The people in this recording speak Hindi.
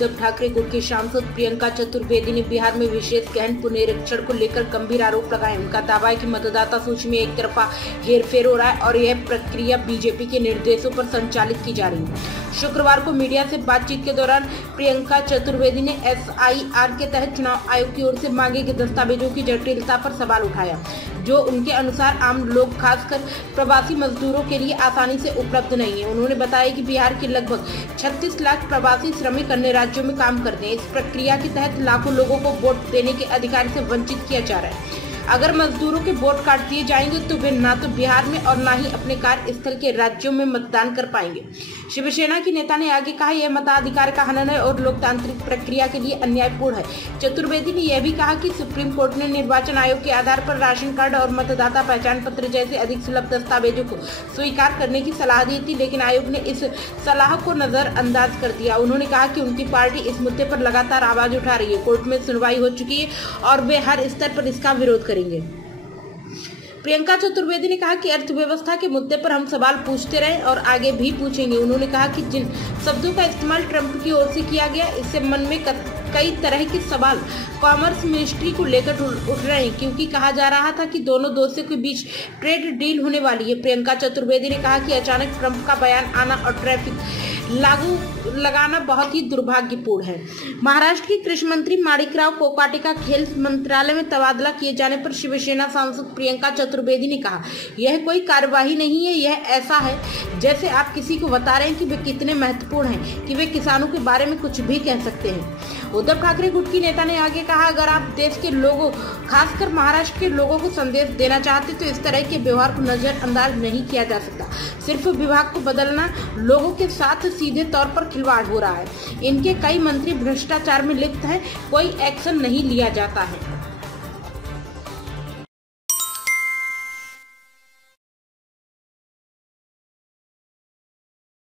उद्धव ठाकरे गुट के सांसद प्रियंका चतुर्वेदी ने बिहार में विशेष गहन पुनरीक्षण को लेकर गंभीर आरोप लगाए। उनका दावा है कि मतदाता सूची में एक तरफा हेरफेर हो रहा है और यह प्रक्रिया बीजेपी के निर्देशों पर संचालित की जा रही है। शुक्रवार को मीडिया से बातचीत के दौरान प्रियंका चतुर्वेदी ने SIR के तहत चुनाव आयोग की ओर से मांगे गए दस्तावेजों की जटिलता पर सवाल उठाया, जो उनके अनुसार आम लोग खासकर प्रवासी मजदूरों के लिए आसानी से उपलब्ध नहीं है। उन्होंने बताया कि बिहार के लगभग 36 लाख प्रवासी श्रमिक अन्य राज्यों में काम करते हैं। इस प्रक्रिया के तहत लाखों लोगों को वोट देने के अधिकार से वंचित किया जा रहा है। अगर मजदूरों के वोट काट दिए जाएंगे तो वे न तो बिहार में और न ही अपने कार्यस्थल के राज्यों में मतदान कर पाएंगे। शिवसेना की नेता ने आगे कहा, यह मताधिकार का हनन है और लोकतांत्रिक प्रक्रिया के लिए अन्यायपूर्ण है। चतुर्वेदी ने यह भी कहा कि सुप्रीम कोर्ट ने निर्वाचन आयोग के आधार पर राशन कार्ड और मतदाता पहचान पत्र जैसे अधिक सुलभ दस्तावेजों को स्वीकार करने की सलाह दी थी, लेकिन आयोग ने इस सलाह को नजरअंदाज कर दिया। उन्होंने कहा कि उनकी पार्टी इस मुद्दे पर लगातार आवाज उठा रही है। कोर्ट में सुनवाई हो चुकी है और वे हर स्तर पर इसका विरोध करेंगे। प्रियंका चतुर्वेदी ने कहा कि अर्थव्यवस्था के मुद्दे पर हम सवाल पूछते रहे और आगे भी पूछेंगे। उन्होंने कहा कि जिन शब्दों का इस्तेमाल ट्रंप की ओर से किया गया, इससे मन में कई तरह के सवाल कॉमर्स मिनिस्ट्री को लेकर उठ रहे हैं, क्योंकि कहा जा रहा था कि दोनों देशों के बीच ट्रेड डील होने वाली है। प्रियंका चतुर्वेदी ने कहा कि अचानक ट्रंप का बयान आना और टैरिफ लगाना बहुत ही दुर्भाग्यपूर्ण है। महाराष्ट्र के कृषि मंत्री माणिकराव कोकाटे का खेल मंत्रालय में तबादला किए जाने पर शिवसेना सांसद प्रियंका चतुर्वेदी ने कहा, यह कोई कार्यवाही नहीं है, यह ऐसा है जैसे आप किसी को बता रहे हैं कि वे कितने महत्वपूर्ण हैं कि वे किसानों के बारे में कुछ भी कह सकते हैं। उद्धव ठाकरे गुट की नेता ने आगे कहा, अगर आप देश के लोगों, खासकर महाराष्ट्र के लोगों को संदेश देना चाहते तो इस तरह के व्यवहार को नजरअंदाज नहीं किया जा सकता। सिर्फ विभाग को बदलना लोगों के साथ सीधे तौर पर खिलवाड़ हो रहा है। इनके कई मंत्री भ्रष्टाचार में लिप्त हैं, कोई एक्शन नहीं लिया जाता है।